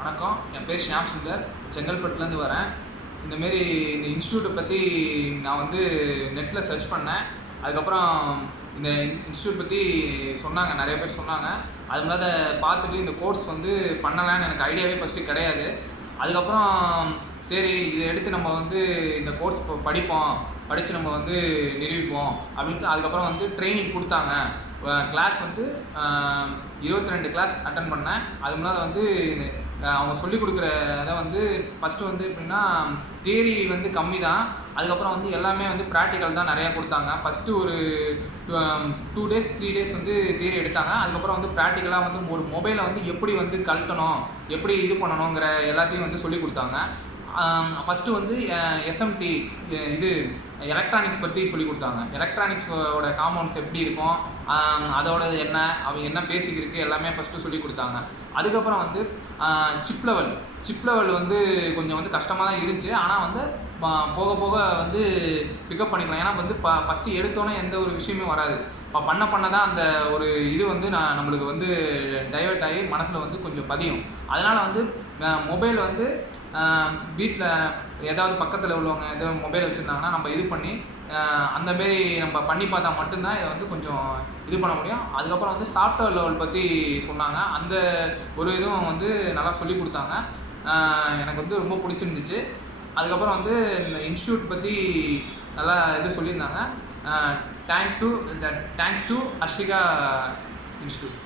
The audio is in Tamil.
வணக்கம், என் பேர் ஷியாம் சுந்தர், செங்கல்பட்டுலேருந்து வரேன். இந்தமாரி இந்த இன்ஸ்டியூட்டை பற்றி நான் வந்து நெட்டில் சர்ச் பண்ணேன். அதுக்கப்புறம் இந்த இன்ஸ்டியூட் பற்றி சொன்னாங்க, நிறைய பேர் சொன்னாங்க. அது இல்லாத பார்த்துட்டு இந்த கோர்ஸ் வந்து பண்ணலான்னு எனக்கு ஐடியாவே ஃபஸ்ட்டு கிடையாது. அதுக்கப்புறம் சரி இதை எடுத்து நம்ம வந்து இந்த கோர்ஸ் படித்து நம்ம வந்து நிரூபிப்போம் அப்படின்ட்டு அதுக்கப்புறம் வந்து ட்ரைனிங் கொடுத்தாங்க. கிளாஸ் வந்து 22 கிளாஸ் அட்டன் பண்ணேன். அது முன்னாடி வந்து அவங்க சொல்லிக் கொடுக்குற இதை வந்து ஃபஸ்ட்டு வந்து எப்படின்னா தியரி வந்து கம்மி தான். அதுக்கப்புறம் வந்து எல்லாமே வந்து ப்ராக்டிக்கல் தான் நிறையா கொடுத்தாங்க. ஃபஸ்ட்டு ஒரு 2 டேஸ் 3 டேஸ் வந்து தியரி எடுத்தாங்க. அதுக்கப்புறம் வந்து ப்ராக்டிக்கலாக வந்து ஒரு மொபைலை வந்து எப்படி வந்து கழட்டணும், எப்படி இது பண்ணணுங்கிற எல்லாத்தையும் வந்து சொல்லிக் கொடுத்தாங்க. ஃபஸ்ட்டு வந்து எஸ்எம்டி இது எலக்ட்ரானிக்ஸ் பற்றி சொல்லிக் கொடுத்தாங்க. எலக்ட்ரானிக்ஸோட காம்பவுண்ட்ஸ் எப்படி இருக்கும், அதோட என்ன பேசிக் இருக்குது எல்லாமே ஃபஸ்ட்டு சொல்லிக் கொடுத்தாங்க. அதுக்கப்புறம் வந்து சிப் லெவல் வந்து கொஞ்சம் வந்து கஷ்டமாக தான் இருந்துச்சு. ஆனால் வந்து போக போக வந்து பிக்கப் பண்ணிக்கலாம். ஏன்னா வந்து ஃபஸ்ட்டு எடுத்தோன்னே எந்த ஒரு விஷயமே வராது. பண்ண தான் அந்த ஒரு இது வந்து நம்மளுக்கு வந்து டைவர்ட் ஆகி மனசில் வந்து கொஞ்சம் பதியும். அதனால் வந்து மொபைல் வந்து வீட்டில் ஏதாவது பக்கத்தில் உள்ளவங்க ஏதாவது மொபைல் வச்சுருந்தாங்கன்னா நம்ம இது பண்ணி அந்தமாரி நம்ம பண்ணி பார்த்தா மட்டும்தான் இதை வந்து கொஞ்சம் இது பண்ண முடியும். அதுக்கப்புறம் வந்து சாஃப்ட்வேர் லெவல் பற்றி சொன்னாங்க. அந்த ஒரு இதுவும் வந்து நல்லா சொல்லி கொடுத்தாங்க. எனக்கு வந்து ரொம்ப பிடிச்சிருந்துச்சு. அதுக்கப்புறம் வந்து இந்த இன்ஸ்டியூட் பற்றி நல்லா இது சொல்லியிருந்தாங்க. Thanks to Harshika institute.